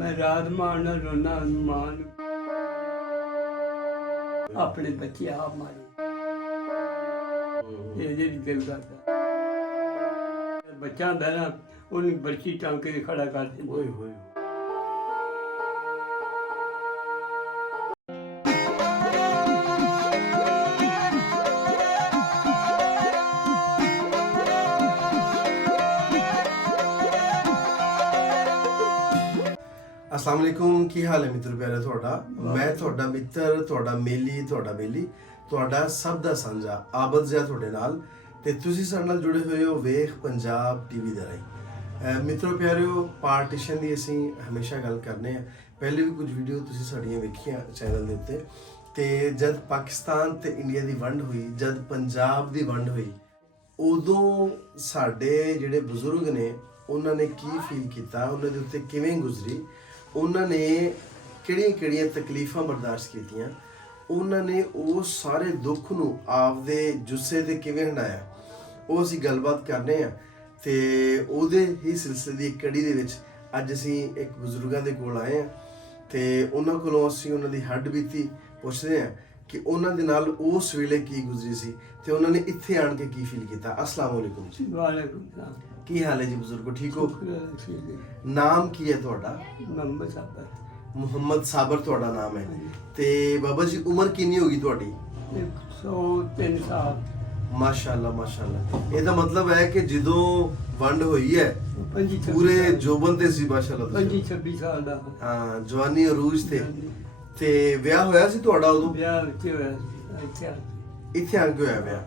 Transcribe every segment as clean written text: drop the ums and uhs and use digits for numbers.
मैं रात मारना रोना मान अपने बच्चे आप मारे ये जी दिल करता बच्चा ਹੁੰਦਾ ना ਉਹਨੂੰ ਬਰਛੀ ਟੰਗ ਕੇ ਖੜਾ ਕਰ ਦਿੰਦੇ ਓਏ ਹੋਏ अस्सलाम वालेकुम की हाल है मित्र प्यारे ਤੁਹਾਡਾ ਮੈਂ ਤੁਹਾਡਾ ਮਿੱਤਰ ਤੁਹਾਡਾ ਮੇਲੀ ਤੁਹਾਡਾ ਸਭ ਦਾ ਸਾਂਝਾ ਆਬਦ ਜ਼ਿਆ ਤੁਹਾਡੇ ਨਾਲ ਤੇ ਤੁਸੀਂ ਸਾਡੇ ਨਾਲ ਜੁੜੇ ਹੋਏ ਹੋ ਵੇਖ ਪੰਜਾਬ ਟੀਵੀ ਦੇ ਰਾਹੀਂ ਮਿੱਤਰੋ ਪਿਆਰਿਓ ਪਾਰਟੀਸ਼ਨ ਦੀ ਅਸੀਂ ਹਮੇਸ਼ਾ ਗੱਲ ਕਰਨੇ ਆ ਪਹਿਲੇ ਵੀ ਕੁਝ ਵੀਡੀਓ ਤੁਸੀਂ ਸਾਡੀਆਂ ਵੇਖੀਆਂ ਚੈਨਲ ਦੇ ਉੱਤੇ ਤੇ ਜਦ ਪਾਕਿਸਤਾਨ ਤੇ ਇੰਡੀਆ ਦੀ ਵੰਡ ਹੋਈ ਜਦ ਪੰਜਾਬ ਦੀ ਵੰਡ ਹੋਈ ਉਦੋਂ ਸਾਡੇ ਜਿਹੜੇ ਬਜ਼ੁਰਗ ਨੇ ਉਹਨਾਂ ਨੇ ਕੀ ਫੀਲ ਕੀਤਾ ਉਹਨਾਂ ਦੇ ਉੱਤੇ ਕਿਵੇਂ ਗੁਜ਼ਰੀ ਉਹਨਾਂ ਨੇ ਕਿਹੜੀਆਂ ਤਕਲੀਫਾਂ ਬਰਦਾਸ਼ਤ ਕੀਤੀਆਂ ਉਹਨਾਂ ਨੇ ਉਹ ਸਾਰੇ ਦੁੱਖ ਨੂੰ ਆਪਦੇ ਜੁੱਸੇ ਤੇ ਕਿਵੇਂ ਹੰਡਾਇਆ ਉਹ ਅਸੀਂ ਗੱਲਬਾਤ ਕਰਨੇ ਆ ਤੇ ਉਹਦੇ ਹੀ ਸਿਲਸਿਲੇ ਦੀ ਕੜੀ ਦੇ ਵਿੱਚ ਅੱਜ ਅਸੀਂ ਇੱਕ ਬਜ਼ੁਰਗਾਂ ਦੇ ਕੋਲ ਆਏ ਆ ਤੇ ਉਹਨਾਂ ਕੋਲੋਂ ਅਸੀਂ ਉਹਨਾਂ ਦੀ ਹੱਡ ਬੀਤੀ ਪੁੱਛਦੇ ਆ ਕਿ ਉਹਨਾਂ ਦੇ ਨਾਲ ਉਸ ਵੇਲੇ ਕੀ ਗੁਜ਼ਰੀ ਸੀ ਤੇ ਉਹਨਾਂ ਨੇ ਇੱਥੇ ਆਣ ਕੇ ਕੀ ਫੀਲ ਕੀਤਾ। अस्सलाम वालेकुम जी। वालेकुम सलाम। ਕੀ ਹਾਲ ਹੈ ਜੀ ਬਜ਼ੁਰਗੋ ਠੀਕ ਹੋ? ਨਾਮ ਕੀ ਹੈ ਤੁਹਾਡਾ? मोहम्मद साबर। ਮੁਹੰਮਦ ਸਾਬਰ ਤੁਹਾਡਾ ਨਾਮ ਹੈ ਤੇ ਬਾਬਾ ਜੀ ਉਮਰ ਕਿੰਨੀ ਹੋ ਗਈ ਤੁਹਾਡੀ? 103 ਸਾਲ। ਮਾਸ਼ਾਅੱਲਾ ਮਾਸ਼ਾਅੱਲਾ ਇਹਦਾ ਮਤਲਬ ਹੈ ਕਿ ਜਦੋਂ ਵੰਡ ਹੋਈ ਹੈ 25 ਪੂਰੇ ਜੋਬਨ ਤੇ ਸੀ ਮਾਸ਼ਾਅੱਲਾ 26 ਸਾਲ ਦਾ। ਹਾਂ ਜਵਾਨੀ ਅਰੂਜ ਤੇ ਵਿਆਹ ਹੋਇਆ ਸੀ ਤੁਹਾਡਾ ਉਦੋਂ? ਵਿਆਹ ਇੱਥੇ ਹੋਇਆ ਸੀ ਇੱਥੇ ਆ ਕੇ ਹੋਇਆ ਵਿਆਹ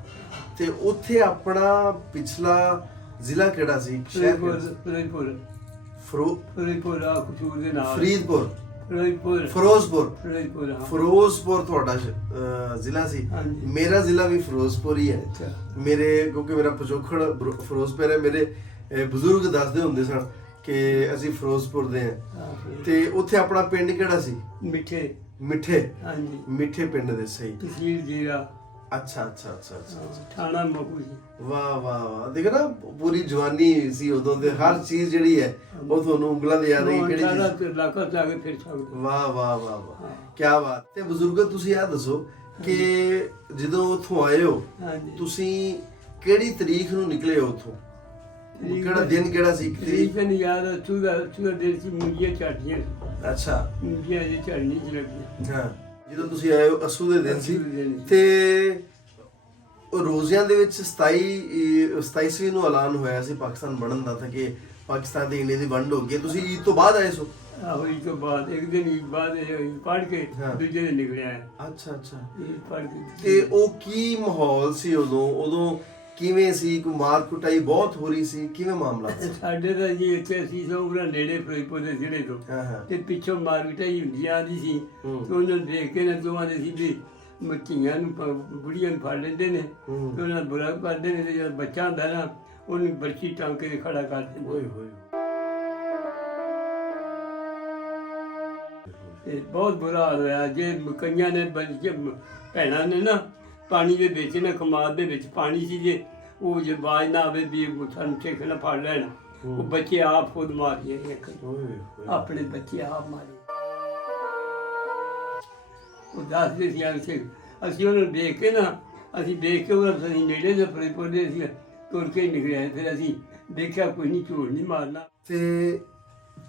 ਤੇ ਉੱਥੇ ਆਪਣਾ ਪਿਛਲਾ ਜ਼ਿਲ੍ਹਾ ਕਿਹੜਾ ਸੀ? ਸ਼ਹਿਰ ਫਰੀਦਪੁਰ। ਫਰੀਦਪੁਰ ਆ ਕਸੂਰ ਦੇ ਨਾਲ ਫਰੀਦਪੁਰ ਫਿਰੋਜ਼ਪੁਰ ਤੁਹਾਡਾ ਜ਼ਿਲ੍ਹਾ ਸੀ। ਮੇਰਾ ਜ਼ਿਲ੍ਹਾ ਵੀ ਫਿਰੋਜ਼ਪੁਰ ਹੀ ਹੈ ਮੇਰੇ ਕਿਉਂਕਿ ਮੇਰਾ ਪਿਛੋਕੜ ਫਿਰੋਜ਼ਪੁਰ ਹੈ। ਮੇਰੇ ਬਜ਼ੁਰਗ ਦੱਸਦੇ ਹੁੰਦੇ ਸਨ ਕਿ ਅਸੀਂ ਫਿਰੋਜ਼ਪੁਰ ਦੇ ਹਾਂ ਤੇ ਉੱਥੇ ਆਪਣਾ ਪਿੰਡ ਕਿਹੜਾ ਸੀ? ਮਿੱਠੇ ਪਿੰਡ ਦੇ ਸਹੀ ਤਹਿਸੀਲ ਜੀਰਾ। ਅੱਛਾ ਥਾਣਾ ਮਕੂ ਜੀ। ਵਾਹ ਦੇਖ ਨਾ ਪੂਰੀ ਜਵਾਨੀ ਸੀ ਉਦੋਂ ਦੇ ਹਰ ਚੀਜ਼ ਜਿਹੜੀ ਹੈ ਉਹ ਤੁਹਾਨੂੰ ਉਂਗਲਾਂ ਦੇ ਯਾਦ ਹੈ ਕਿਹੜੀ ਚੀਜ਼ ਲਾਕਾ ਜਾ ਕੇ ਫਿਰ ਸਕਦੇ। ਵਾਹ ਕੀ ਬਾਤ। ਤੇ ਬਜ਼ੁਰਗੋ ਤੁਸੀਂ ਇਹ ਦੱਸੋ ਕਿ ਜਦੋਂ ਉੱਥੋਂ ਆਏ ਹੋ ਤੁਸੀਂ ਕਿਹੜੀ ਤਰੀਕ ਨੂੰ ਨਿਕਲੇ ਹੋ ਉੱਥੋਂ? ਕਿਹੜਾ ਦਿਨ ਕਿਹੜਾ ਸੀ? ਤਰੀਕ ਨਹੀਂ ਯਾਦ। ਚੂਦਾ ਦਿਨ ਸੀ ਮੁੰਜੀਆਂ ਝਾਟੀਆਂ। ਅੱਛਾ ਮੁੰਜੀਆਂ ਦੀ ਝੜਨੀ ਚ ਲੱਗੀ। ਹਾਂ ਜਦੋਂ ਤੁਸੀਂ ਆਏ ਹੋ ਅਸੂ ਦੇ ਦਿਨ ਸੀ ਤੇ ਰੋਜ਼ਿਆਂ ਦੇ ਵਿੱਚ 27ਵੀਂ ਨੂੰ ਐਲਾਨ ਹੋਇਆ ਸੀ ਪਾਕਿਸਤਾਨ ਬਣਨ ਦਾ ਤਾਂ ਕਿ ਪਾਕਿਸਤਾਨ ਤੇ ਇੰਡੀਆ ਦੀ ਵੰਡ ਹੋ ਗਈ। ਤੁਸੀਂ ਈਦ ਤੋਂ ਬਾਅਦ ਆਏ ਸੋ? ਆਹੋ ਈਦ ਤੋਂ ਬਾਅਦ ਇੱਕ ਦਿਨ ਈਦ ਬਾਅਦ ਪੜ੍ਹ ਕੇ ਦੂਜੇ ਦਿਨ ਨਿਕਲਿਆ। ਅੱਛਾ ਪੜ੍ਹ ਕੇ ਤੇ ਉਹ ਕੀ ਮਾਹੌਲ ਸੀ ਉਦੋਂ ਕਿਵੇਂ ਸੀ? ਕੋਈ ਮਾਰ ਕੁਟਾਈ ਬਹੁਤ ਹੋ ਰਹੀ ਸੀ? ਕਿਵੇਂ ਮਾਮਲਾ ਸੀ? ਸਾਡੇ ਤਾਂ ਜੀ ਇੱਥੇ ਅਸੀਂ ਸੋਗਰਾ ਨੇੜੇ ਫਰੀਦਪੁਰ ਦੇ ਜ਼ਿਲ੍ਹੇ ਤੋਂ ਤੇ ਪਿੱਛੋਂ ਮਾਰ ਕੁਟਾਈ ਹੁੰਦੀ ਆਂਦੀ ਸੀ ਤੇ ਉਹਨਾਂ ਨੂੰ ਦੇਖ ਕੇ ਨਾ ਦੋਵਾਂ ਦੇ ਸੀ ਵੀ ਮੱਛੀਆਂ ਨੂੰ ਬੁੜੀਆਂ ਨੂੰ ਫੜ ਲੈਂਦੇ ਨੇ ਤੇ ਉਹਨਾਂ ਨੂੰ ਬੁਰਾ ਕਰਦੇ ਨੇ ਤੇ ਜਦ ਬੱਚਾ ਹੁੰਦਾ ਨਾ ਉਹਨੂੰ ਬਰਛੀ ਟੰਗ ਕੇ ਖੜਾ ਕਰ ਦਿੰਦੇ। ਓਏ ਹੋਏ ਤੇ ਬਹੁਤ ਬੁਰਾ ਹਾਲ ਹੋਇਆ। ਜੇ ਕਈਆਂ ਨੇ ਭੈਣਾਂ ਨੇ ਨਾ ਪਾਣੀ ਦੇ ਵਿੱਚ ਨਾ ਕਮਾਦ ਦੇ ਵਿੱਚ ਪਾਣੀ ਸੀ ਜੇ ਉਹ ਜੇ ਬਾਜ ਨਾ ਆਵੇ ਵੀ ਸਾਨੂੰ ਠੇਕ ਨਾ ਫੜ ਲੈਣ ਉਹ ਬੱਚੇ ਆਪ ਖੁਦ ਮਾਰੀਏ ਆਪਣੇ ਬੱਚੇ ਆਪ ਮਾਰੇ। ਉਹ ਦੱਸਦੇ ਸੀ ਅਸੀਂ ਉਹਨੂੰ ਦੇਖ ਕੇ ਨਾ ਅਸੀਂ ਅਸੀਂ ਨੇੜੇ ਦੇ ਫਰੀਦਪੁਰ ਦੇ ਸੀ ਤੁਰ ਕੇ ਨਿਕਲਿਆ। ਫਿਰ ਅਸੀਂ ਦੇਖਿਆ ਕੋਈ ਨਹੀਂ ਝੂਠ ਨਹੀਂ ਮਾਰਨਾ। ਤੇ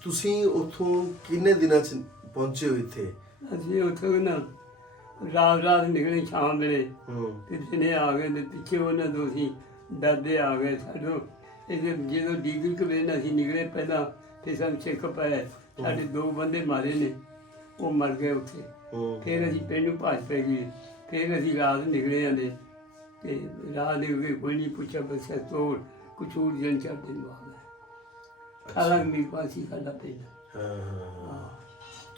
ਤੁਸੀਂ ਉੱਥੋਂ ਕਿੰਨੇ ਦਿਨਾਂ 'ਚ ਪਹੁੰਚੇ ਹੋ ਇੱਥੇ? ਅਸੀਂ ਉੱਥੋਂ ਨਾ ਰਾਤ ਨਿਕਲੇ ਸ਼ਾਮ ਵੇਲੇ ਤੇ ਦਿਨੇ ਆ ਗਏ ਤੇ ਪਿੱਛੇ ਉਹਨਾਂ ਤੋਂ ਅਸੀਂ ਡਰਦੇ ਆ ਗਏ। ਸਾਨੂੰ ਜਦੋਂ ਡੀਗਲ ਕਵੇ ਨਾ ਅਸੀਂ ਨਿਕਲੇ ਪਹਿਲਾਂ ਤੇ ਸਾਨੂੰ ਸਿੱਖ ਪਏ ਸਾਡੇ 2 ਬੰਦੇ ਮਾਰੇ ਨੇ ਉਹ ਮਰ ਗਏ ਉੱਥੇ। ਫਿਰ ਅਸੀਂ ਪਿੰਡ ਨੂੰ ਭੱਜ ਪੈ ਗਏ। ਫਿਰ ਅਸੀਂ ਰਾਤ ਨਿਕਲੇ ਜਾਂਦੇ ਤੇ ਰਾਤ ਦੇ ਕੋਈ ਨਹੀਂ ਪੁੱਛਿਆ ਬਸ ਤੋੜ ਕਚੂਰ ਜਨ ਚੜ੍ਹਦੇ ਨੂੰ ਆ ਗਏ। 18 ਮੀਲ ਪਾਸੀ ਸਾਡਾ ਪਿੰਡ।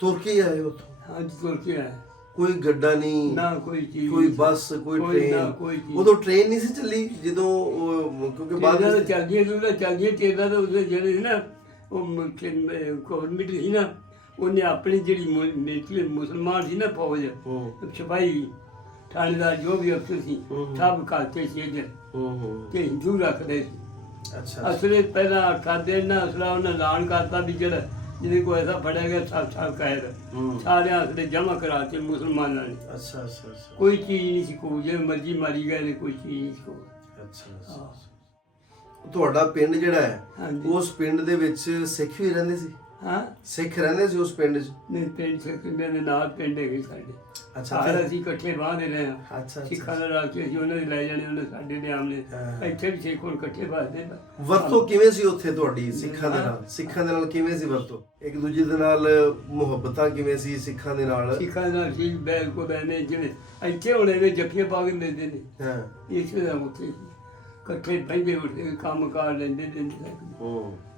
ਤੁਰ ਕੇ ਆਏ ਉੱਥੋਂ? ਹਾਂਜੀ ਤੁਰ ਕੇ ਆਏ। ਕੋਈ ਗੱਡਾ ਨਹੀਂ ਨਾ ਕੋਈ ਚੀਜ਼ ਕੋਈ ਬੱਸ ਕੋਈ ਟ੍ਰੇਨ? ਉਦੋਂ ਟ੍ਰੇਨ ਨਹੀਂ ਸੀ ਚੱਲੀ ਜਦੋਂ ਕਿਉਂਕਿ ਬਾਅਦ ਚੱਲਦੀਆਂ ਟ੍ਰੇਨਾਂ ਤਾਂ ਉਸਦੇ ਜਿਹੜੇ ਸੀ ਨਾ ਉਹ ਗੌਰਮੈਂਟ ਸੀ ਨਾ ਉਹਨੇ ਆਪਣੀ ਜਿਹੜੀ ਮੁਸਲਮਾਨ ਸੀ ਨਾ ਫੌਜ ਸਿਪਾਹੀ ਥਾਣੇਦਾਰ ਜੋ ਵੀ ਅਫਸਰ ਸੀ ਸਭ ਖਾਤੇ ਸੀ ਇੱਧਰ ਤੇ ਹਿੰਦੂ ਰੱਖਦੇ ਸੀ। ਅਸਲੇ ਪਹਿਲਾਂ ਖਾਦੇ ਨਾ ਅਸਲਾ ਉਹਨਾਂ ਐਲਾਨ ਕਰਤਾ ਵੀ ਜਿਹੜਾ ਜਿਹਦੇ ਕੋਲ ਐਸਾ ਫੜਿਆ ਗਿਆ 7 ਸਾਲ ਕੈਦ ਸਾਰਿਆਂ ਅਸਲੇ ਜਮ੍ਹਾਂ ਕਰਾ ਤੇ ਮੁਸਲਮਾਨਾਂ ਨੇ। ਅੱਛਾ ਅੱਛਾ ਅੱਛਾ ਕੋਈ ਚੀਜ਼ ਨਹੀਂ ਸੀ ਕੋਲ, ਜੇ ਮਰਜ਼ੀ ਮਾਰੀ ਗਏ ਨੇ, ਕੋਈ ਚੀਜ਼ ਨਹੀਂ ਸੀ ਕੋਲ। ਅੱਛਾ ਹਾਂ। ਤੁਹਾਡਾ ਪਿੰਡ ਜਿਹੜਾ ਹੈ ਹਾਂਜੀ। ਉਸ ਪਿੰਡ ਦੇ ਵਿੱਚ ਸਿੱਖ ਵੀ ਰਹਿੰਦੇ ਸੀ? ਹਾਂ, ਸਿੱਖ ਰਹਿੰਦੇ ਸੀ ਉਸ ਪਿੰਡ 'ਚ? ਨਹੀਂ ਪਿੰਡ ਸਿੱਖਾਂ ਦੇ ਨਾਲ ਪਿੰਡ ਹੈਗੇ ਸਾਡੇ। ਅੱਛਾ ਸਾਰਾ ਅਸੀਂ ਇਕੱਠੇ ਬਾਹਦੇ ਰਹੇ ਹਾਂ। ਅੱਛਾ ਸਿੱਖਾਂ ਦਾ ਰਾਜ ਅਸੀਂ ਉਹਨਾਂ ਦੇ ਲੈ ਜਾਣੇ, ਉਹਨੇ ਸਾਡੇ ਦੇ ਆਮਨੇ। ਇੱਥੇ ਵੀ ਸਿੱਖ ਹੁਣ ਇਕੱਠੇ ਬਾਹਦੇ। ਵਰਤੋਂ ਕਿਵੇਂ ਸੀ ਉੱਥੇ ਤੁਹਾਡੀ ਸਿੱਖਾਂ ਦੇ ਨਾਲ? ਸਿੱਖਾਂ ਦੇ ਨਾਲ ਕਿਵੇਂ ਸੀ ਵਰਤੋਂ? ਇੱਕ ਦੂਜੇ ਦੇ ਨਾਲ ਮੁਹੱਬਤਾਂ ਕਿਵੇਂ ਸੀ ਸਿੱਖਾਂ ਦੇ ਨਾਲ? ਸਿੱਖਾਂ ਨਾਲ ਸੀ ਬੈਲ ਕੋ ਬੈਨੇ, ਜਿਵੇਂ ਇੱਥੇ ਹੁਣ ਇਹਨੇ ਜੱਫੀਆਂ ਪਾ ਕੇ ਮਿਲਦੇ ਨੇ। ਹਾਂ। ਇਸ ਤਰ੍ਹਾਂ ਉੱਥੇ ਇਕੱਠੇ ਬਹਿੰਦੇ ਉੱਠਦੇ ਕੰਮ ਕਾਰ ਲੈਂਦੇ ਦਿੰਦੇ।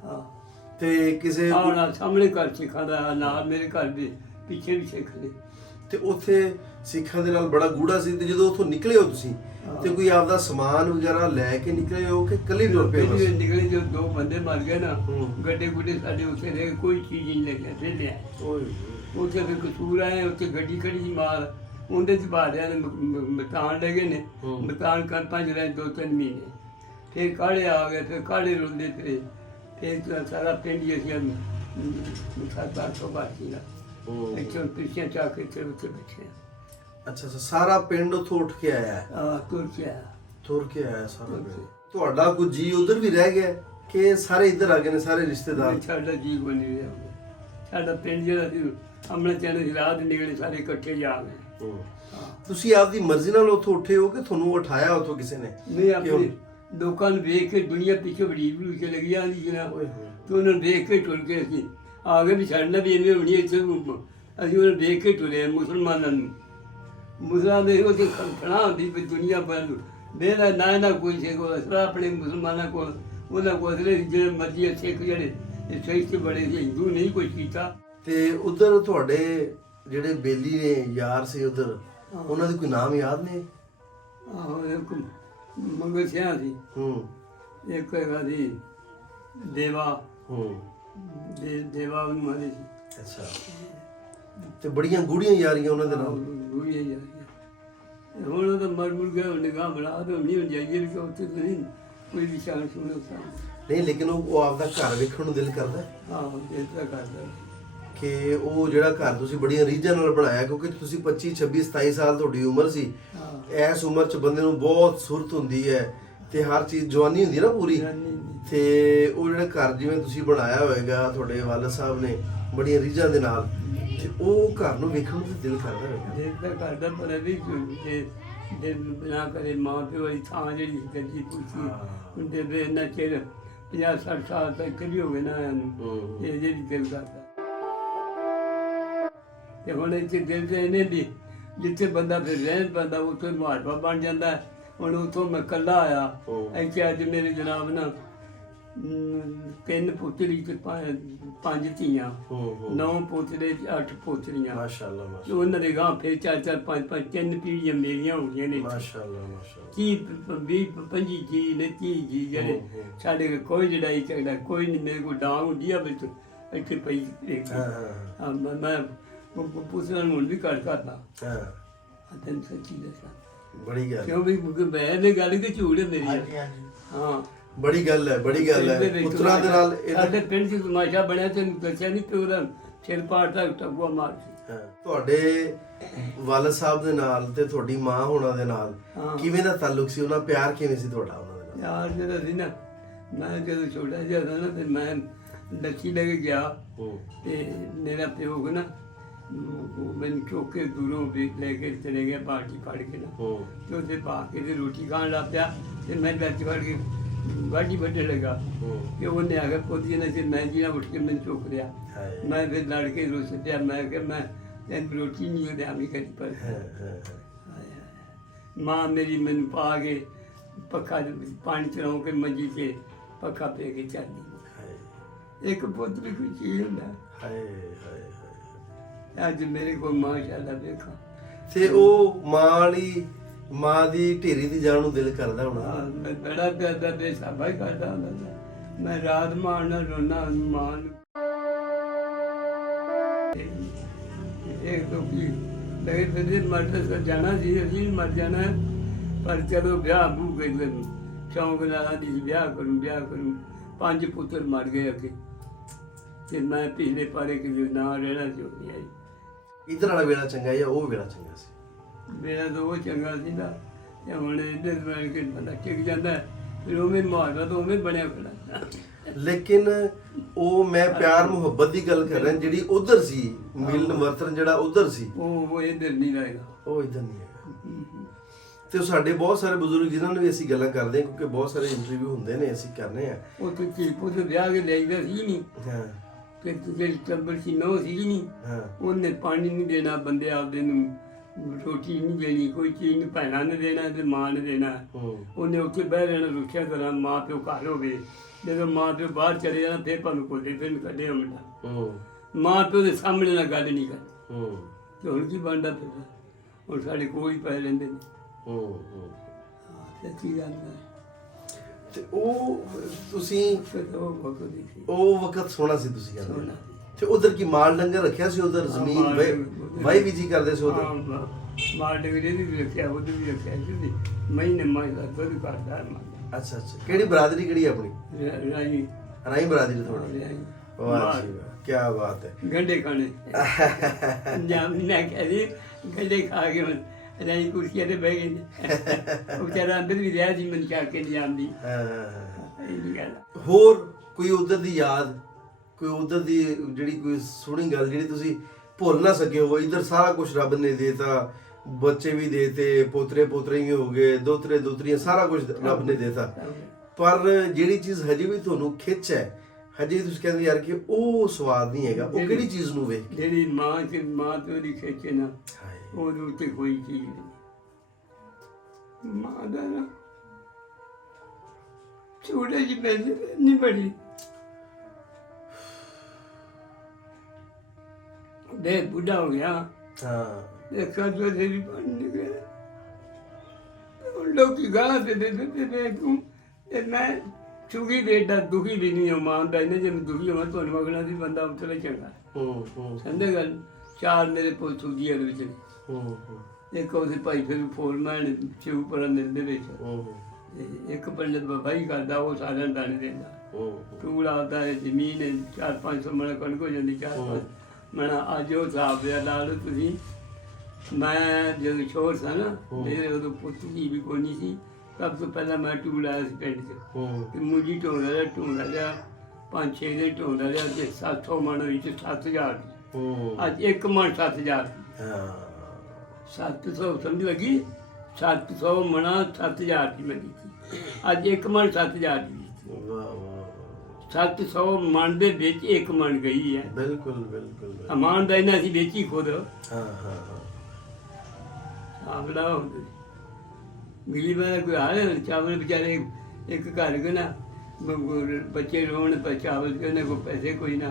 ਹਾਂ। ਤੇ ਕਿਸੇ ਆਹ ਸਾਹਮਣੇ ਘਰ ਸਿੱਖਾਂ ਦਾ, ਨਾਲ ਮੇਰੇ ਘਰ ਦੇ ਪਿੱਛੇ ਵੀ ਸਿੱਖ ਨੇ। ਤੇ ਉੱਥੇ ਸਿੱਖਾਂ ਦੇ ਨਾਲ ਬੜਾ ਗੂੜਾ ਸੀ। ਤੇ ਜਦੋਂ ਉੱਥੋਂ ਨਿਕਲੇ ਹੋ ਤੁਸੀਂ ਤੇ ਕੋਈ ਆਪਦਾ ਸਮਾਨ ਵਗੈਰਾ ਲੈ ਕੇ ਨਿਕਲੇ ਹੋ ਕਿ ਇਕੱਲੇ ਟੁਰ ਪਏ ਬਸ? ਨਿਕਲੇ ਜੋ 2 ਬੰਦੇ ਮਰ ਗਏ ਨਾ, ਗੱਡੇ ਗੁੱਡੇ ਸਾਡੇ ਉੱਥੇ ਰਹੇ, ਕੋਈ ਚੀਜ਼ ਨਹੀਂ ਲੈ ਕੇ ਫਿਰ ਲਿਆ। ਉੱਥੇ ਫਿਰ ਕਸੂਰ ਆਏ, ਉੱਥੇ ਗੱਡੀ ਖੜੀ ਸੀ ਮਾਲ, ਉਹਦੇ ਚ ਬਾੜਿਆਂ ਨੇ ਮਤਾਨ ਲੈ ਗਏ ਨੇ। ਮਤਾਨ ਕਰ 5 ਰਹੇ 2-3 ਮਹੀਨੇ, ਫਿਰ ਕਾੜੇ ਆ ਗਏ, ਫਿਰ ਕਾੜੇ ਰੋਂਦੇ ਤੇ ਫਿਰ ਸਾਰਾ ਪਿੰਡ ਹੀ ਅਸੀਂ 700 ਬਾਕੀ ਨਾ ਇੱਥੇ ਪਿੱਛੇ ਚਾ ਕੇ ਉੱਥੇ ਬੈਠੇ। ਅੱਛਾ ਅੱਛਾ, ਸਾਰਾ ਪਿੰਡ ਉੱਥੋਂ ਉੱਠ ਕੇ ਆਇਆ? ਤੁਰ ਕੇ ਆਇਆ। ਤੁਰ ਕੇ ਆਇਆ ਸਾਰਾ ਪਿੰਡ। ਤੁਹਾਡਾ ਕੋਈ ਜੀ ਉਧਰ ਵੀ ਰਹਿ ਗਿਆ ਕਿ ਸਾਰੇ ਇੱਧਰ ਆ ਗਏ ਨੇ ਸਾਰੇ ਰਿਸ਼ਤੇਦਾਰ? ਸਾਡਾ ਜੀ ਕੋਈ ਨਹੀਂ ਰਿਹਾ। ਸਾਡਾ ਪਿੰਡ ਜਿਹੜਾ ਸੀ ਅਮਲੇ ਚੈਨ ਦੀ ਰਾਤ ਨਿਕਲੇ, ਸਾਰੇ ਇਕੱਠੇ ਜਾ ਗਏ। ਤੁਸੀਂ ਆਪਦੀ ਮਰਜ਼ੀ ਨਾਲ ਉੱਥੋਂ ਉੱਠੇ ਹੋ ਕਿ ਤੁਹਾਨੂੰ ਉਠਾਇਆ ਉੱਥੋਂ ਕਿਸੇ ਨੇ? ਨਹੀਂ, ਆਪਣੇ ਲੋਕਾਂ ਨੂੰ ਵੇਖ ਕੇ ਦੁਨੀਆ ਪਿੱਛੇ ਬੜੀ ਕੇ ਲੱਗੀ ਜਾਂਦੀ ਸੀ ਨਾ, ਤੇ ਉਹਨਾਂ ਨੂੰ ਵੇਖ ਕੇ ਟੁਰ ਕੇ ਅਸੀਂ ਆ ਗਏ ਵੀ ਛੱਡਣਾ ਵੀ ਐਵੇਂ ਹੋਣੀ ਇੱਥੇ। ਅਸੀਂ ਉਹਨੂੰ ਵੇਖ ਕੇ ਟੁਰੇ ਮੁਸਲਮਾਨਾਂ ਨੂੰ। ਮੁਸਲਮਾਨ ਦੇ ਉਹ ਖੜਾ ਹੁੰਦੀ ਵੀ ਦੁਨੀਆ ਪਰ ਬੇਦਾ ਨਾ ਕੋਈ ਸੀ ਕੋਲ ਅਸਰਾ ਆਪਣੇ ਮੁਸਲਮਾਨਾਂ ਕੋਲ, ਉਹਨਾਂ ਕੋਲ ਜਿਹੜੇ ਮਰਜ਼ੀ ਸਿੱਖ ਜਿਹੜੇ ਸਹੀ ਤੇ ਬੜੇ ਸੀ, ਹਿੰਦੂ ਨਹੀਂ ਕੋਈ ਕੀਤਾ। ਤੇ ਉਧਰ ਤੁਹਾਡੇ ਜਿਹੜੇ ਬੇਲੀ ਨੇ ਯਾਰ ਸੀ ਉਧਰ, ਉਹਨਾਂ ਦੇ ਕੋਈ ਨਾਮ ਯਾਦ ਨੇ? ਆਹੋ, ਇੱਕ ਮੰਗਲ ਸਿਆਂ ਸੀ, ਇੱਕ ਹੈਗਾ ਸੀ ਦੇਵਾ। ਦੇਵਾ ਉਹਨੂੰ ਮਾਰੇ ਸੀ। ਅੱਛਾ। ਤੇ ਬੜੀਆਂ ਗੂੜੀਆਂ ਯਾਰੀਆਂ ਉਹਨਾਂ ਦੇ ਨਾਲ? ਗੂੜੀਆਂ ਯਾਰੀਆਂ। ਹੁਣ ਉਹ ਤਾਂ ਮਰ ਮੁਰ ਗਿਆ, ਨਿਗਾਹ ਬਣਾ ਦੋ ਨਹੀਂ ਜਾਈਏ ਕਿ ਉੱਥੇ ਤਾਂ ਨਹੀਂ ਕੋਈ ਨਿਸ਼ਾਨ ਸੁਣੋ ਸਾਂ। ਨਹੀਂ, ਲੇਕਿਨ ਉਹ ਆਪਦਾ ਘਰ ਵੇਖਣ ਨੂੰ ਦਿਲ ਕਰਦਾ? ਹਾਂ, ਦਿਲ ਤਾਂ ਕਰਦਾ ਕਿ ਉਹ ਜਿਹੜਾ ਘਰ ਤੁਸੀਂ ਬੜੀਆਂ ਰੀਝਾਂ ਨਾਲ ਬਣਾਇਆ, ਕਿਉਂਕਿ ਤੁਸੀਂ 25, 26, 27 ਸਾਲ ਤੁਹਾਡੀ ਉਮਰ ਸੀ। ਇਸ ਉਮਰ 'ਚ ਬੰਦੇ ਨੂੰ ਬਹੁਤ ਸੁਰਤ ਹੁੰਦੀ ਹੈ ਤੇ ਹਰ ਚੀਜ਼ ਜਵਾਨੀ ਹੁੰਦੀ ਨਾ ਪੂਰੀ। ਤੇ ਉਹ ਜਿਹੜਾ ਘਰ ਜਿਵੇਂ ਤੁਸੀਂ ਬਣਾਇਆ ਹੋਵੇਗਾ ਤੁਹਾਡੇ ਵਾਲਦ ਸਾਹਿਬ ਨੇ ਬੜੀਆਂ ਰੀਝਾਂ ਦੇ ਨਾਲ, ਤੇ ਉਹ ਘਰ ਨੂੰ ਵੇਖਣ ਨੂੰ ਦਿਲ ਕਰਦਾ ਹੋਵੇਗਾ। ਦਿਲ ਤਾਂ ਕਰਦਾ, ਪਰ ਇਹ ਵੀ ਦਿਲ ਬਣਾ ਕਰੇ ਮਾਂ ਪਿਓ ਵਾਲੀ ਥਾਂ ਜਿਹੜੀ ਗੱਡੀ ਪੁੱਛੀ ਹੁੰਦੇ ਵੇ ਇੰਨਾ ਚਿਰ 50-60 ਸਾਲ ਤੱਕ ਕਦੀ ਹੋ ਗਏ ਨਾ ਇਹਨੂੰ, ਇਹ ਜਿਹੜੀ ਦਿਲ ਕਰਦਾ। ਤੇ ਹੁਣ ਇੱਥੇ ਦਿਲ ਤੇ ਇਹਨੇ ਵੀ ਜਿੱਥੇ ਬੰਦਾ ਫਿਰ ਰਹਿਣ ਪੈਂਦਾ ਉੱਥੇ ਮੁਹਾਰਬਾ ਬਣ ਜਾਂਦਾ। ਹੁਣ ਉੱਥੋਂ ਮੈਂ ਇਕੱਲਾ ਆਇਆ ਇੱਥੇ, ਅੱਜ ਮੇਰੇ ਜਨਾਬ ਨਾ 3 ਪੁੱਤਰੀ ਤੇ 5 ਧੀਆਂ, 9 ਪੋਤਰੇ 8 ਪੋਤਰੀਆਂ। ਮਾਸ਼ਾਅੱਲਾ ਮਾਸ਼ਾਅੱਲਾ। ਉਹਨਾਂ ਦੇ ਗਾਂ ਫਿਰ 4-4 5-5 3 ਪੀੜ੍ਹੀਆਂ ਮੇਰੀਆਂ ਹੋ ਗਈਆਂ ਨੇ। ਮਾਸ਼ਾਅੱਲਾ ਮਾਸ਼ਾਅੱਲਾ। 25 ਜੀ ਨੇ, 30 ਜੀ ਜਿਹੜੇ ਸਾਡੇ ਕੋਲ ਕੋਈ ਲੜਾਈ ਝਗੜਾ ਕੋਈ ਨਹੀਂ। ਮੇਰੇ ਕੋਲ ਡਾਂਗ ਹੁੰਦੀ ਆ ਵਿੱਚ ਇੱਥੇ ਪਈ। ਮੈਂ ਪੁੱਛਣਾ ਹੁਣ ਵੀ ਘੱਟ ਕਰਦਾ। ਤੈਨੂੰ ਸੱਚੀ ਦੱਸਾਂ, ਬੜੀ ਗੱਲ ਕਿਉਂ ਵੀ ਬਹਿ ਦੀ ਗੱਲ ਕਿ ਝੂਠ ਹੈ ਮੇਰੀ। ਹਾਂ, ਬੜੀ ਗੱਲ ਹੈ, ਬੜੀ ਗੱਲ ਹੈ। ਪੁੱਤਰਾਂ ਦੇ ਨਾਲ ਸਾਡੇ ਪਿੰਡ 'ਚ ਤਮਾਸ਼ਾ ਬਣਿਆ, ਤੈਨੂੰ ਦੱਸਿਆ ਨਹੀਂ ਪਿਓ ਦਾ ਸਿਰ ਪਾੜ ਤੱਕ ਟੱਗੂਆ ਮਾਰ ਸੀ। ਤੁਹਾਡੇ ਵਾਲਦ ਸਾਹਿਬ ਦੇ ਨਾਲ ਤੇ ਤੁਹਾਡੀ ਮਾਂ ਹੋਣਾ ਦੇ ਨਾਲ ਕਿਵੇਂ ਦਾ ਤਾਲੁਕ ਸੀ? ਉਹਨਾਂ ਪਿਆਰ ਕਿਵੇਂ ਸੀ ਤੁਹਾਡਾ ਉਹਨਾਂ ਦੇ ਨਾਲ? ਯਾਰ ਜਿਹੜਾ ਸੀ ਨਾ, ਮੈਂ ਜਦੋਂ ਛੋਟਾ ਜਿਹਾ ਸੀ ਨਾ, ਫਿਰ ਮੈਂ ਲੱਸੀ ਲੈ ਕੇ ਗਿਆ ਤੇ ਮੇਰਾ ਪਿਓ ਨਾ ਮੈਨੂੰ ਚੁੱਕ ਕੇ ਦੂਰੋਂ ਲੈ ਕੇ ਚਲੇ ਗਿਆ ਬਾਲਟੀ ਫੜ ਕੇ ਨਾ, ਤੇ ਉਹਦੇ ਪਾ ਕੇ ਤੇ ਰੋਟੀ ਖਾਣ ਲੱਗ ਪਿਆ। ਤੇ ਮੈਂ ਲੱਜ ਫੜ ਕੇ ਵਾਢੀ ਵੱਢਣ ਲੱਗਾ ਕਿ ਉਹਨੇ ਆ ਕੇ ਪੋਤੀ ਨੇ ਫਿਰ ਮੈਂ ਜੀ ਉੱਠ ਕੇ ਮੈਨੂੰ ਚੁੱਕ ਲਿਆ। ਮੈਂ ਫਿਰ ਲੜ ਕੇ ਰੁੱਸ ਪਿਆ। ਮੈਂ ਕਿ ਮੈਂ ਤੈਨੂੰ ਰੋਟੀ ਨਹੀਂ ਉਹਦੇ ਆਮੀ ਕਰੀ ਪਰ ਮਾਂ ਮੇਰੀ ਮੈਨੂੰ ਪਾ ਕੇ ਪੱਖਾ ਪਾਣੀ ਚਲਾਉ ਕੇ ਮੰਜੀ 'ਤੇ ਪੱਖਾ ਪੈ ਕੇ ਚੱਲਦੀ। ਇੱਕ ਪੁੱਤ ਵੀ ਕੋਈ ਚੀਜ਼ ਹੁੰਦਾ। ਅੱਜ ਮੇਰੇ ਕੋਲ ਮਾਸ਼ਾਅੱਲਾ ਵੇਖਾਂ ਤੇ ਉਹ ਮਾਂ ਦੀ ਢੇਰੀ ਦੀ ਜਾਣ ਨੂੰ ਦਿਲ ਕਰਦਾ ਹੋਣਾ। ਮੈਂ ਬੜਾ ਪਿਆਦਾ ਬੇਸਾਬਾ ਹੀ ਕਰਦਾ ਹੁੰਦਾ। ਮੈਂ ਰਾਤ ਮਾਂ ਨਾਲ ਰੋਣਾ ਮਾਂ ਨੂੰ। ਇਹ ਤੋਂ ਕੀ ਲਗੇ ਤੇ ਮਰਦ ਜਾਣਾ ਸੀ, ਅਸੀਂ ਮਰ ਜਾਣਾ, ਪਰ ਚਲੋ ਵਿਆਹ ਬੂ ਗਏ ਨੂੰ। ਸ਼ੌਂਕ ਨਾਲ ਆਦੀ ਵਿਆਹ ਕਰੂੰ 5 ਪੁੱਤਰ ਮਰ ਗਏ ਅੱਗੇ। ਤੇ ਮੈਂ ਪਿਛਲੇ ਪਾਰੇ ਕਿ ਨਾ ਰਹਿਣਾ ਚਾਹੁੰਦੀ ਆਈ। ਇੱਧਰ ਵਾਲਾ ਵੇਲਾ ਚੰਗਾ ਜਾਂ ਉਹ ਵੇਲਾ ਚੰਗਾ ਸੀ? ਮੇਰਾ ਤਾਂ ਉਹ ਚੰਗਾ ਸੀ ਨਾ, ਤੇ ਹੁਣ ਇੱਧਰ ਬਣ ਕੇ ਬੰਦਾ ਟਿਕ ਜਾਂਦਾ ਹੈ, ਫਿਰ ਉਵੇਂ ਮਾਰਦਾ ਤਾਂ ਉਵੇਂ ਬਣਿਆ ਖੜਾ। ਲੇਕਿਨ ਉਹ ਮੈਂ ਪਿਆਰ ਮੁਹੱਬਤ ਦੀ ਗੱਲ ਕਰ ਰਿਹਾ, ਜਿਹੜੀ ਉਧਰ ਸੀ ਮਿਲਨ ਵਰਤਨ ਜਿਹੜਾ ਉਧਰ ਸੀ ਉਹ ਇੱਧਰ ਨਹੀਂ ਰਹੇਗਾ। ਉਹ ਇੱਧਰ ਨਹੀਂ ਹੈਗਾ। ਤੇ ਸਾਡੇ ਬਹੁਤ ਸਾਰੇ ਬਜ਼ੁਰਗ ਜਿਨ੍ਹਾਂ ਨੂੰ ਵੀ ਅਸੀਂ ਗੱਲਾਂ ਕਰਦੇ ਹਾਂ, ਕਿਉਂਕਿ ਬਹੁਤ ਸਾਰੇ ਇੰਟਰਵਿਊ ਹੁੰਦੇ ਨੇ ਅਸੀਂ ਕਰਨੇ ਆ। ਉਹ ਤੇ ਚੀਪੂ ਤੇ ਵਿਆਹ ਕੇ ਲੈਦਾ ਸੀ ਨਹੀਂ, ਹਾਂ ਤੇ ਜਿਹੜੀ ਟੱਬਰ ਸੀ ਨਹੁੰ ਸੀ ਨਹੀਂ, ਹਾਂ ਉਹਨੇ ਪਾਣੀ ਨਹੀਂ ਦੇਣਾ ਬੰਦੇ ਆਪਦੇ ਨੂੰ, ਰੋਟੀ ਨਹੀਂ ਦੇਣੀ, ਕੋਈ ਚੀਜ਼ ਨਹੀਂ, ਭੈਣਾਂ ਨੇ ਦੇਣਾ ਤੇ ਮਾਂ ਨੇ ਦੇਣਾ। ਉਹਨੇ ਉੱਥੇ ਬਹਿ ਰਹਿਣਾ ਰੁੱਖਿਆ ਤਰ੍ਹਾਂ, ਮਾਂ ਪਿਓ ਘਰ ਹੋਵੇ, ਜਦੋਂ ਮਾਂ ਪਿਓ ਬਾਹਰ ਚਲੇ ਜਾਣਾ ਫਿਰ ਭਾਵੇਂ ਕੋਲੇ ਫਿਰ ਕੱਢਿਆ ਮੁੰਡਾ, ਮਾਂ ਪਿਓ ਦੇ ਸਾਹਮਣੇ ਨਾਲ ਗੱਲ ਨਹੀਂ ਕਰਨੀ। ਤੇ ਹੁਣ ਕੀ ਬਣਦਾ ਫਿਰ, ਹੁਣ ਸਾਡੇ ਕੋਲ ਹੀ ਪੈ ਰਹਿੰਦੇ ਨੇ। ਸੱਚੀ ਗੱਲ ਹੈ। ਤੇ ਉਹ ਤੁਸੀਂ ਉਹ ਵਕਤ ਦੀ ਸੀ, ਉਹ ਵਕਤ ਸੋਹਣਾ ਸੀ ਤੁਸੀਂ ਕਹਿੰਦੇ। ਸੋਹਣਾ। ਤੇ ਉਧਰ ਕੀ ਮਾਲ ਡੰਗਰ ਰੱਖਿਆ ਸੀ? ਉਧਰ ਜ਼ਮੀਨ ਵਾਈ ਵੀ ਜੀ ਕਰਦੇ ਸੀ ਉਧਰ? ਮਾਲ ਡੰਗਰੇ ਵੀ ਰੱਖਿਆ, ਉਹਦੇ ਵੀ ਰੱਖਿਆ ਸੀ। ਮਹੀਨੇ ਦਾ ਦੁੱਧ ਕੱਢਦਾ। ਅੱਛਾ ਅੱਛਾ। ਕਿਹੜੀ ਬਰਾਦਰੀ ਕਿਹੜੀ ਆਪਣੀ? ਰਾਈ ਰਾਈ ਬਰਾਦਰੀ ਤੁਹਾਡੀ? ਰਾਈ। ਵਾਹ ਜੀ ਵਾਹ, ਕੀ ਬਾਤ ਹੈ। ਗੰਡੇ ਖਾਣੇ ਪੰਜਾਬ ਨੇ ਕਹਿੰਦੇ ਗੰਡੇ ਖਾ ਕੇ ਰਾਈ ਕੁਰਸੀਆਂ ਤੇ ਬਹਿ ਗਏ ਨੇ। ਉਹ ਵਿਚਾਰਾ ਅੰਦਰ ਵੀ ਰਿਹਾ ਸੀ, ਮੈਨੂੰ ਚੱਕ ਕੇ ਨਹੀਂ ਆਉਂਦੀ। ਇਹ ਗੱਲ ਹੋਰ ਕੋਈ ਉਧਰ ਦੀ ਯਾਦ, ਕੋਈ ਉਧਰ ਦੀ ਜਿਹੜੀ ਕੋਈ ਸੋਹਣੀ ਗੱਲ ਜਿਹੜੀ ਤੁਸੀਂ ਭੁੱਲ ਨਾ ਸਕੇ ਹੋ? ਇੱਧਰ ਸਾਰਾ ਕੁਝ ਰੱਬ ਨੇ ਦੇਤਾ, ਬੱਚੇ ਵੀ ਦੇਤੇ, ਪੋਤਰੇ ਪੋਤਰੇ ਵੀ ਹੋ ਗਏ, ਦੋਤਰੇ ਦੋਤਰੀਆਂ, ਸਾਰਾ ਕੁਝ ਰੱਬ ਨੇ ਦੇਤਾ, ਪਰ ਜਿਹੜੀ ਚੀਜ਼ ਹਜੇ ਵੀ ਤੁਹਾਨੂੰ ਖਿੱਚ ਹੈ, ਹਜੇ ਤੁਸੀਂ ਕਹਿੰਦੇ ਯਾਰ ਕਿ ਉਹ ਸਵਾਦ ਨਹੀਂ ਹੈਗਾ, ਉਹ ਕਿਹੜੀ ਚੀਜ਼ ਨੂੰ ਵੇਖ? ਜਿਹੜੀ ਮਾਂ ਤੇ ਉਹਦੀ ਖਿੱਚੇ ਨਾ, ਉਹਦੇ ਉੱਤੇ ਕੋਈ ਚੀਜ਼ ਨਹੀਂ। ਮਾਂ ਦਾ ਨਾ ਛੋਟੇ ਜਿਹੀ ਪੈਸੇ ਨਹੀਂ ਬੜੀ ਦੇ ਬੁੱਢਾ ਹੋ ਗਿਆ। ਹਾਂ ਦੇਖਾ ਜੋ ਦੇ ਵੀ ਬਣ ਨਿਕਲੇ, ਲੋਕੀ ਗਾਲਾਂ ਤੇ ਦੇ ਤੂੰ ਤੇ ਮੈਂ ਚੁਗੀ ਬੇਟਾ ਦੁਖੀ ਵੀ ਨਹੀਂ ਹੋ ਮਾਂ ਦਾ। ਇਹਨੇ ਜੇ ਮੈਂ ਦੁਖੀ ਹੋਵਾਂ ਤੁਹਾਨੂੰ ਮਗਣਾ ਸੀ ਬੰਦਾ ਉਤਰੇ ਚੰਗਾ। ਸਮਝੇ ਗੱਲ? ਚਾਰ ਮੇਰੇ ਪੁੱਤ ਚੁਗੀ ਦੇ ਵਿੱਚ, ਇੱਕ ਉਹਦੇ ਭਾਈ ਫਿਰ ਫੋਰਮੈਨ ਚੂ ਪਰਨ ਦੇ ਵਿੱਚ, ਇੱਕ ਪੰਡਤ ਬਾਬਾ ਹੀ ਕਰਦਾ, ਉਹ ਸਾਰਿਆਂ ਨੂੰ ਦਾਣੇ ਦਿੰਦਾ। ਟੂਲ ਆਉਂਦਾ ਹੈ, ਜ਼ਮੀਨ 400-500 ਮਣ ਕਣਕ ਹੋ ਜਾਂਦੀ, 4-5 ਮਣ। ਅੱਜ ਉਹ ਹਿਸਾਬ ਦਾ ਲਾ ਲਓ ਤੁਸੀਂ। ਮੈਂ ਜਦੋਂ ਛੋਟ ਸਾਂ ਨਾ, ਮੇਰੇ ਉਦੋਂ ਪੁੱਤ ਜੀ ਵੀ ਕੋਈ ਨਹੀਂ ਸੀ। ਸਭ ਤੋਂ ਪਹਿਲਾਂ ਮੈਂ ਟੂਲ ਆਇਆ ਸੀ ਪਿੰਡ 'ਚ, ਤੇ ਮੂੰਜੀ ਢੋਂਦਾ ਰਿਹਾ 5-6 ਦਿਨ ਢੋਂਦਾ ਰਿਹਾ, ਤੇ 700 ਮਣ ਵਿੱਚ 7000 ਦੀ। ਅੱਜ ਇੱਕ ਮਣ 7000 ਦੀ। 700 ਸਮਝ ਲੱਗੀ? 700 ਮਣਾ 7000 ਦੀ ਮਿਲੀ ਸੀ। ਅੱਜ ਇੱਕ ਮਣ 7000 ਦੀ। 700 ਮਣ ਦੇ ਵਿੱਚ ਇੱਕ ਮਣ ਗਈ ਹੈ। ਬਿਲਕੁਲ ਬਿਲਕੁਲ। ਅਮਾਨ ਦਾ ਇਹਨਾਂ ਅਸੀਂ ਵੇਚੀ ਖੁਦ। ਹਾਂ ਹਾਂ ਆਵਲਾ ਹੁੰਦੇ ਮਿਲੀ ਵਾਲਾ ਕੋਈ ਹਾਲ ਚਾਵਲ ਵਿਚਾਰੇ ਇੱਕ ਘਰ ਕੇ ਨਾ ਬੱਚੇ ਰੋਣ ਪਰ ਚਾਵਲ ਕੇ ਉਹਨਾਂ ਕੋਲ ਪੈਸੇ ਕੋਈ ਨਾ।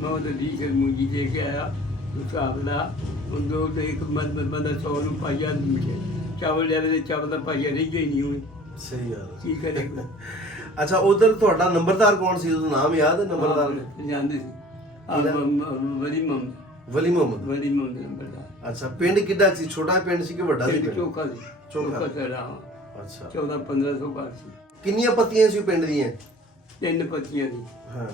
ਮੈਂ ਉਹ ਦੀ ਮੂੰਜੀ ਦੇ ਕੇ ਆਇਆ ਹਿਸਾਬ ਦਾ। ਦੋ ਇੱਕ ਬੰਦਾ 100 ਨੂੰ ਪਾਈਆ ਮਿਲੇ ਚਾਵਲ ਲੈ ਦੇ, ਚਾਵਲ ਦਾ ਪਾਈਆ ਰਹੀ ਗਈ ਨਹੀਂ ਹੋਈ। ਸਹੀ ਗੱਲ। ਕੀ ਕਰੇਗਾ? ਅੱਛਾ, ਉਧਰ ਤੁਹਾਡਾ ਨੰਬਰਦਾਰ ਕੌਣ ਸੀ? ਉਹਦਾ ਨਾਮ ਯਾਦ ਹੈ ਨੰਬਰਦਾਰ? ਜਾਂਦੇ ਸੀ ਵਲੀ ਮੁਹੰਮਦ। ਵਲੀ ਮੁਹੰਮਦ। ਵਲੀ ਮੁਹੰਮਦ ਨੰਬਰਦਾਰ। ਅੱਛਾ, ਪਿੰਡ ਕਿੱਡਾ ਸੀ? ਛੋਟਾ ਪਿੰਡ ਸੀ ਕਿ ਵੱਡਾ ਸੀ? ਚੋਖਾ ਸੀ। ਚੋਖਾ ਤੇਰਾ। ਅੱਛਾ। 1400-1500 ਘਰ ਸੀ। ਕਿੰਨੀਆਂ ਪੱਤੀਆਂ ਸੀ ਪਿੰਡ ਦੀਆਂ? 3 ਪੱਤੀਆਂ ਸੀ। ਹਾਂ।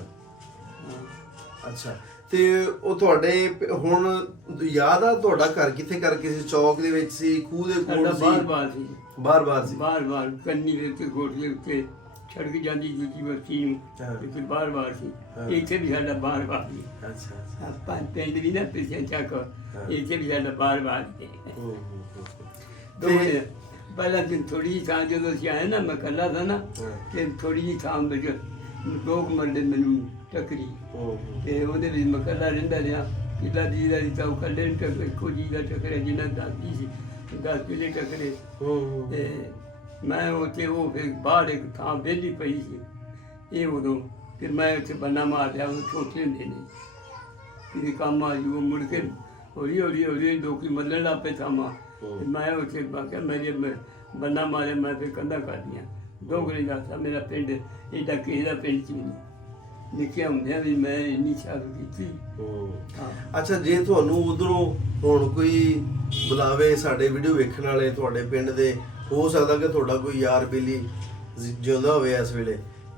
ਅੱਛਾ, ਤੇ ਉਹ ਤੁਹਾਡੇ ਹੁਣ ਯਾਦ ਆ ਤੁਹਾਡਾ ਘਰ ਕਿੱਥੇ ਕਰਕੇ ਸੀ? ਚੌਕ ਦੇ ਵਿੱਚ ਸੀ, ਖੂਹ ਦੇ ਕੋਲ ਸੀ? ਬਾਹਰ ਸੀ। ਬਾਹਰ ਸੀ। ਬਾਹਰ ਕੰਨੀ ਦੇ ਉੱਤੇ ਗੋਟਲੇ ਉੱਤੇ ਛੜਕ ਜਾਂਦੀ ਦੂਜੀ ਬਸਤੀ ਨੂੰ, ਤੇ ਬਾਹਰ ਸੀ। ਇੱਥੇ ਵੀ ਸਾਡਾ ਬਾਹਰ ਸੀ। ਅੱਛਾ। ਆਪਾਂ ਪਿੰਡ ਵੀ ਨਾ ਪਿੱਛੇ ਚੱਕ, ਇੱਥੇ ਵੀ ਸਾਡਾ ਬਾਹਰ ਸੀ। ਪਹਿਲਾਂ ਦਿਨ ਥੋੜੀ ਜਿਹੀ ਥਾਂ ਜਦੋਂ ਅਸੀਂ ਆਏ ਨਾ, ਮੈਂ ਇਕੱਲਾ ਥਾ ਨਾ, ਤੇ ਥੋੜੀ ਜਿਹੀ ਥਾਂ ਵਿੱਚ 2 ਮਰਲੇ ਮੈਨੂੰ ਟੱਕਰੀ, ਤੇ ਉਹਦੇ ਵਿੱਚ ਮੈਂ ਇਕੱਲਾ ਰਹਿੰਦਾ ਰਿਹਾ। ਕਿੱਲਾ ਜੀ ਦਾ ਤਾਂ ਉਹ ਇਕੱਲੇ ਨੂੰ ਟੱਕਰੇ, ਇੱਕੋ ਜੀ ਦਾ ਟੱਕਰਿਆ ਜਿੰਨਾ 10 ਸੀ, 10 ਕਿੱਲੇ ਟੱਕਰੇ। ਤੇ ਮੈਂ ਉੱਥੇ ਉਹ ਫਿਰ ਬਾਹਰ ਇੱਕ ਥਾਂ ਵਿਹਲੀ ਪਈ ਸੀ। ਇਹ ਉਦੋਂ ਫਿਰ ਮੈਂ ਉੱਥੇ ਬੰਨਾ ਮਾਰ ਲਿਆ। ਉਹ ਛੋਟੇ ਹੁੰਦੇ ਨੇ ਕਿਤੇ ਕੰਮ ਆ ਜੂ। ਮੁੜ ਕੇ ਹੌਲੀ ਲੋਕੀ ਮੱਲਣ ਲੱਗ ਪਏ ਥਾਵਾਂ। ਮੈਂ ਉੱਥੇ ਬਾਕਿਆ ਮੇਰੇ ਬੰਨਾ ਮਾਰਿਆ। ਮੈਂ ਫਿਰ ਕੰਧਾਂ ਕਰਦੀਆਂ ਡੋਗਰੇ ਦਾ ਮੇਰਾ ਪਿੰਡ ਏਡਾ ਕਿਸੇ ਦਾ ਪਿੰਡ 'ਚ ਵੀ ਨਹੀਂ। ਨਿੱਕਿਆ ਹੁੰਦਿਆਂ ਵੀ ਮੈਂ ਇੰਨੀ ਸ਼ਾਦੀ ਕੀਤੀ। ਅੱਛਾ, ਜੇ ਤੁਹਾਨੂੰ ਉਧਰੋਂ ਹੁਣ ਕੋਈ ਬੁਲਾਵੇ, ਸਾਡੇ ਵੀਡੀਓ ਵੇਖਣ ਵਾਲੇ ਤੁਹਾਡੇ ਪਿੰਡ ਦੇ, ਹੋ ਸਕਦਾ ਕਿ ਤੁਹਾਡਾ ਕੋਈ ਯਾਰ ਬੇਲੀ ਜਿਉਂਦਾ ਹੋਵੇ ਇਸ ਵੇਲੇ,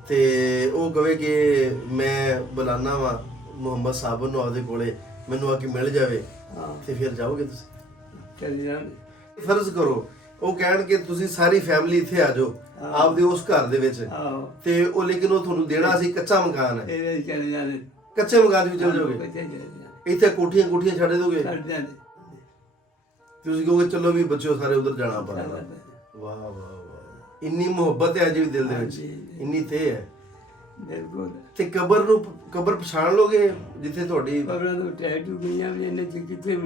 ਤੇ ਉਹ ਕਹੇ ਕਿ ਮੈਂ ਬੁਲਾਨਾ ਵਾ ਮੁਹੰਮਦ ਸਾਬਰ ਨੂੰ ਆਪਦੇ ਕੋਲੇ ਮੈਨੂੰ ਆ ਕੇ ਮਿਲ ਜਾਵੇ ਹਾਂ ਤੇ ਫਿਰ ਜਾਓਗੇ ਤੁਸੀਂ? ਚਲੇ ਜਾਂਦੇ। ਫਰਜ਼ ਕਰੋ ਉਹ ਕਹਿਣ ਕਿ ਤੁਸੀਂ ਸਾਰੀ ਫੈਮਿਲੀ ਇੱਥੇ ਆ ਜਾਓ ਆਪਦੇ ਉਸ ਘਰ ਦੇ ਵਿੱਚ, ਆਹੋ ਤੇ ਉਹ ਲੇਕਿਨ ਉਹ ਤੁਹਾਨੂੰ ਦੇਣਾ ਸੀ ਕੱਚਾ ਮਕਾਨ ਹੈ, ਇਹ ਚਲੇ ਜਾਂਦੇ। ਕੱਚੇ ਮਕਾਨ ਵਿੱਚ ਚਲ ਜਾਓਗੇ? ਬੱਚੇ ਚਲੇ ਜਾਂਦੇ, ਇੱਥੇ ਕੋਠੀਆਂ ਕੋਠੀਆਂ ਛੱਡ ਦੋਗੇ? ਛੱਡ ਜਾਂਦੇ। ਤੁਸੀਂ ਕਹੋਗੇ ਚਲੋ ਵੀ ਬੱਚਿਓ ਸਾਰੇ ਉਧਰ ਜਾਣਾ ਚੱਲ ਪਏਗਾ। ਜਾਂਦੇ। ਵਾਹ ਵਾਹ ਵਾਹ, ਇੰਨੀ ਮੁਹੱਬਤ ਹੈ ਅਜੇ ਵੀ ਦਿਲ ਦੇ ਵਿੱਚ, ਹਾਂਜੀ। ਇੰਨੀ ਤੇ ਹੈ। ਬਿਲਕੁਲ। ਤੇ ਕਬਰ ਪਛਾਣ ਲੋਗੇ ਜਿੱਥੇ ਤੁਹਾਡੀ? ਕਬਰਾਂ ਤੋਂ ਟੈਟੂ ਗਈਆਂ ਵੀ ਇਹਨੇ ਚ ਕਿਤੇ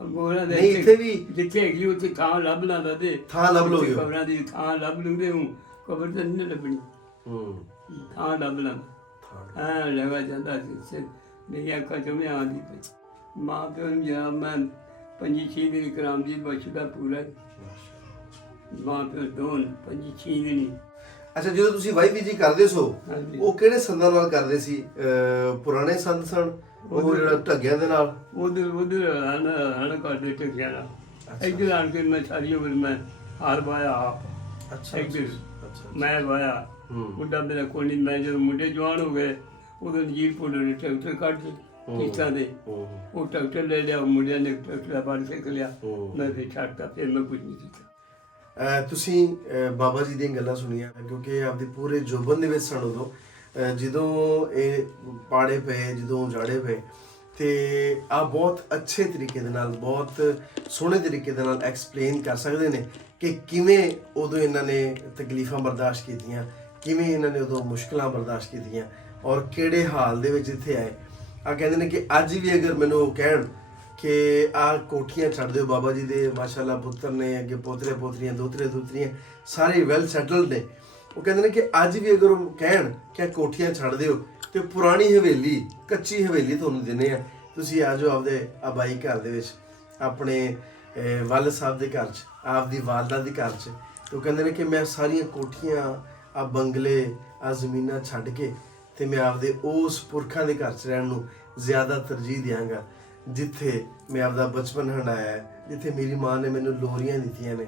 ਗੋਰਾ ਦੇ ਨਹੀਂ, ਇੱਥੇ ਵੀ ਜਿੱਥੇ ਹੈਗੀ ਉੱਥੇ ਥਾਂ ਲੱਭ ਲਾਂਦਾ ਤੇ ਥਾਂ ਲੱਭ ਲਓਗੇ? ਕਬਰਾਂ ਦੀ ਥਾਂ ਲੱਭ ਲੂੰਦੇ ਹੂੰ, ਕਬਰ ਤਾਂ ਨਹੀਂ ਲੱਭਣੀ, ਹੂੰ ਥਾਂ ਲੱਭ ਲਾਂਦਾ। ਥਾਂ। ਹਾਂ ਲਗਾ ਜਾਂਦਾ ਸੀ ਮੇਰੀ ਅੱਖਾਂ ਚੋਂ ਮੈਂ ਆਉਂਦੀ ਪਈ। ਮਾਂ ਪਿਓ ਨੂੰ ਜਨਾਬ ਮੈਂ 5-6 ਦਿਨ ਕਰਾਮਦੀ ਬਖਸ਼ਦਾ ਪੂਰਾ, ਮਾਂ ਪਿਓ ਦੋਨ 5-6 ਦਿਨ। ਅੱਛਾ, ਜਦੋਂ ਤੁਸੀਂ ਵਾਈ ਜੀ ਕਰਦੇ ਸੋ ਹਾਂਜੀ। ਉਹ ਕਿਹੜੇ ਸੰਦਾਂ ਨਾਲ ਕਰਦੇ ਸੀ? ਪੁਰਾਣੇ ਸੰਦ ਸਨ ਉਹ ਜਿਹੜਾ ਢੱਗਿਆਂ ਦੇ ਨਾਲ? ਉਧਰ ਹਣ ਕਰਦੇ ਟਿਕਿਆ ਨਾ ਇੱਧਰ ਆਣ ਕੇ ਮੈਂ ਸਾਰੀ ਉਮਰ ਮੈਂ ਹਾਰ ਵਾਇਆ ਆਪ। ਅੱਛਾ ਇੱਧਰ ਅੱਛਾ ਮੈਂ ਵਾਇਆ ਹੂੰ। ਮੁੰਡਾ ਮੇਰਾ ਕੋਈ ਨਹੀਂ। ਮੈਂ ਜਦੋਂ ਮੁੰਡੇ ਜਵਾਨ ਹੋ ਗਏ ਉਦੋਂ ਨਜੀਰਪੁਰ ਨੇ ਟਰੈਕਟਰ ਕੱਢ ਕੀਤਾ ਦੇ ਉਹ ਟਰੈਕਟਰ ਲੈ ਲਿਆ, ਮੁੰਡਿਆਂ ਨੇ ਟਰੈਕਟਰ ਬਾਹਰ ਸਿੱਖ ਲਿਆ। ਮੈਂ ਫਿਰ ਛੱਡਤਾ, ਫਿਰ ਮੈਂ ਕੁਝ ਨਹੀਂ ਕੀਤਾ। ਤੁਸੀਂ ਬਾਬਾ ਜੀ ਦੀਆਂ ਗੱਲਾਂ ਸੁਣੀਆਂ ਕਿਉਂਕਿ ਆਪਦੇ ਪੂਰੇ ਜੋਬਨ ਦੇ ਵਿੱਚ ਸਣ ਉਦੋਂ ਜਦੋਂ ਇਹ ਪਾੜੇ ਪਏ, ਜਦੋਂ ਉਜਾੜੇ ਪਏ, ਤੇ ਆ ਬਹੁਤ ਅੱਛੇ ਤਰੀਕੇ ਦੇ ਨਾਲ, ਬਹੁਤ ਸੋਹਣੇ ਤਰੀਕੇ ਦੇ ਨਾਲ ਐਕਸਪਲੇਨ ਕਰ ਸਕਦੇ ਨੇ ਕਿ ਕਿਵੇਂ ਉਦੋਂ ਇਹਨਾਂ ਨੇ ਤਕਲੀਫਾਂ ਬਰਦਾਸ਼ਤ ਕੀਤੀਆਂ, ਕਿਵੇਂ ਇਹਨਾਂ ਨੇ ਉਦੋਂ ਮੁਸ਼ਕਲਾਂ ਬਰਦਾਸ਼ਤ ਕੀਤੀਆਂ ਔਰ ਕਿਹੜੇ ਹਾਲ ਦੇ ਵਿੱਚ ਇੱਥੇ ਆਏ। ਆ ਕਹਿੰਦੇ ਨੇ ਕਿ ਅੱਜ ਵੀ ਅਗਰ ਮੈਨੂੰ ਉਹ ਕਹਿਣ ਕਿ ਆ ਕੋਠੀਆਂ ਛੱਡ ਦਿਓ, ਬਾਬਾ ਜੀ ਦੇ ਮਾਸ਼ਾਅੱਲਾ ਪੁੱਤਰ ਨੇ, ਅੱਗੇ ਪੋਤਰੇ ਪੋਤਰੀਆਂ, ਦੋਤਰੇ ਦੋਤਰੀਆਂ ਸਾਰੇ ਵੈਲ ਸੈਟਲਡ ਨੇ। ਉਹ ਕਹਿੰਦੇ ਨੇ ਕਿ ਅੱਜ ਵੀ ਅਗਰ ਉਹ ਕਹਿਣ ਕਿ ਕੋਠੀਆਂ ਛੱਡ ਦਿਓ ਤੇ ਪੁਰਾਣੀ ਹਵੇਲੀ, ਕੱਚੀ ਹਵੇਲੀ ਤੁਹਾਨੂੰ ਦਿੰਦੇ ਆ, ਤੁਸੀਂ ਆ ਜਾਓ ਆਪਦੇ ਆਬਾਈ ਘਰ ਦੇ ਵਿੱਚ, ਆਪਣੇ ਵਾਲਦ ਸਾਹਿਬ ਦੇ ਘਰ 'ਚ, ਆਪਦੀ ਵਾਲਦਾ ਦੇ ਘਰ 'ਚ। ਤੇ ਉਹ ਕਹਿੰਦੇ ਨੇ ਕਿ ਮੈਂ ਸਾਰੀਆਂ ਕੋਠੀਆਂ, ਆ ਬੰਗਲੇ, ਆ ਜ਼ਮੀਨਾਂ ਛੱਡ ਕੇ ਤੇ ਮੈਂ ਆਪਦੇ ਉਸ ਪੁਰਖਾਂ ਦੇ ਘਰ 'ਚ ਰਹਿਣ ਨੂੰ ਜ਼ਿਆਦਾ ਤਰਜੀਹ ਦਿਆਂਗਾ ਜਿੱਥੇ ਮੈਂ ਆਪਦਾ ਬਚਪਨ ਹੰਡਾਇਆ ਹੈ, ਜਿੱਥੇ ਮੇਰੀ ਮਾਂ ਨੇ ਮੈਨੂੰ ਲੋਰੀਆਂ ਦਿੱਤੀਆਂ ਨੇ,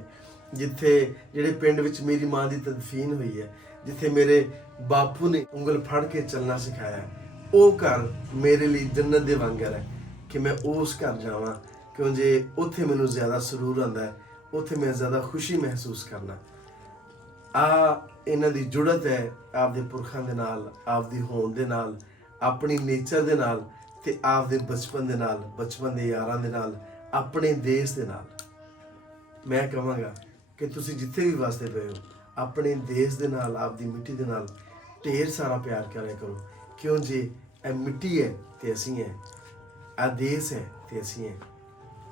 ਜਿੱਥੇ ਜਿਹੜੇ ਪਿੰਡ ਵਿੱਚ ਮੇਰੀ ਮਾਂ ਦੀ ਤਦਫੀਨ ਹੋਈ ਹੈ, ਜਿੱਥੇ ਮੇਰੇ ਬਾਪੂ ਨੇ ਉਂਗਲ ਫੜ ਕੇ ਚੱਲਣਾ ਸਿਖਾਇਆ। ਉਹ ਘਰ ਮੇਰੇ ਲਈ ਜੰਨਤ ਦੇ ਵਾਂਗਰ ਹੈ ਕਿ ਮੈਂ ਉਸ ਘਰ ਜਾਵਾਂ, ਕਿਉਂ ਜੇ ਉੱਥੇ ਮੈਨੂੰ ਜ਼ਿਆਦਾ ਸਰੂਰ ਆਉਂਦਾ ਹੈ, ਉੱਥੇ ਮੈਂ ਜ਼ਿਆਦਾ ਖੁਸ਼ੀ ਮਹਿਸੂਸ ਕਰਨਾ। ਆ ਇਹਨਾਂ ਦੀ ਜੁੜਤ ਹੈ ਆਪਦੇ ਪੁਰਖਾਂ ਦੇ ਨਾਲ, ਆਪਦੀ ਹੋਂਦ ਦੇ ਨਾਲ, ਆਪਣੀ ਨੇਚਰ ਦੇ ਨਾਲ ਤੇ ਆਪਦੇ ਬਚਪਨ ਦੇ ਨਾਲ, ਬਚਪਨ ਦੇ ਯਾਰਾਂ ਦੇ ਨਾਲ, ਆਪਣੇ ਦੇਸ਼ ਦੇ ਨਾਲ। ਮੈਂ ਕਹਾਂਗਾ ਕਿ ਤੁਸੀਂ ਜਿੱਥੇ ਵੀ ਵਸਦੇ ਪਏ ਹੋ, ਆਪਣੇ ਦੇਸ਼ ਦੇ ਨਾਲ, ਆਪਦੀ ਮਿੱਟੀ ਦੇ ਨਾਲ ਢੇਰ ਸਾਰਾ ਪਿਆਰ ਕਰਿਆ ਕਰੋ, ਕਿਉਂ ਜੇ ਇਹ ਮਿੱਟੀ ਹੈ ਤੇ ਅਸੀਂ ਹੈ, ਆ ਦੇਸ਼ ਹੈ ਤੇ ਅਸੀਂ ਹੈ।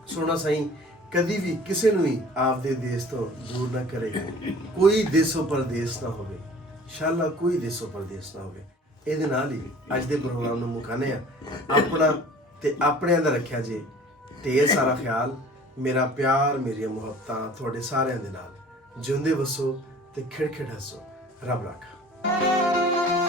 ਸੋਹਣਾ ਸਾਈਂ ਕਦੀ ਵੀ ਕਿਸੇ ਨੂੰ ਵੀ ਆਪਦੇ ਦੇਸ਼ ਤੋਂ ਦੂਰ ਨਾ ਕਰੇ। ਕੋਈ ਦੇਸ਼ੋਂ ਪਰਦੇਸ ਨਾ ਹੋਵੇ, ਇਨਸ਼ਾਅੱਲਾ ਕੋਈ ਦੇਸ਼ੋਂ ਪਰਦੇਸ ਨਾ ਹੋਵੇ। ਇਹਦੇ ਨਾਲ ਹੀ ਅੱਜ ਦੇ ਪ੍ਰੋਗਰਾਮ ਨੂੰ ਮੁਕਾਨੇ ਆ। ਆਪਣਾ ਤੇ ਆਪਣਿਆਂ ਦਾ ਰੱਖਿਆ ਜੇ ਢੇਰ ਸਾਰਾ ਖਿਆਲ। ਮੇਰਾ ਪਿਆਰ, ਮੇਰੀਆਂ ਮੁਹੱਬਤਾਂ ਤੁਹਾਡੇ ਸਾਰਿਆਂ ਦੇ ਨਾਲ। ਜਿਉਂਦੇ ਵਸੋ ਤੇ ਖਿੜ ਖਿੜ ਹੱਸੋ। ਰੱਬ ਰਾਖਾ।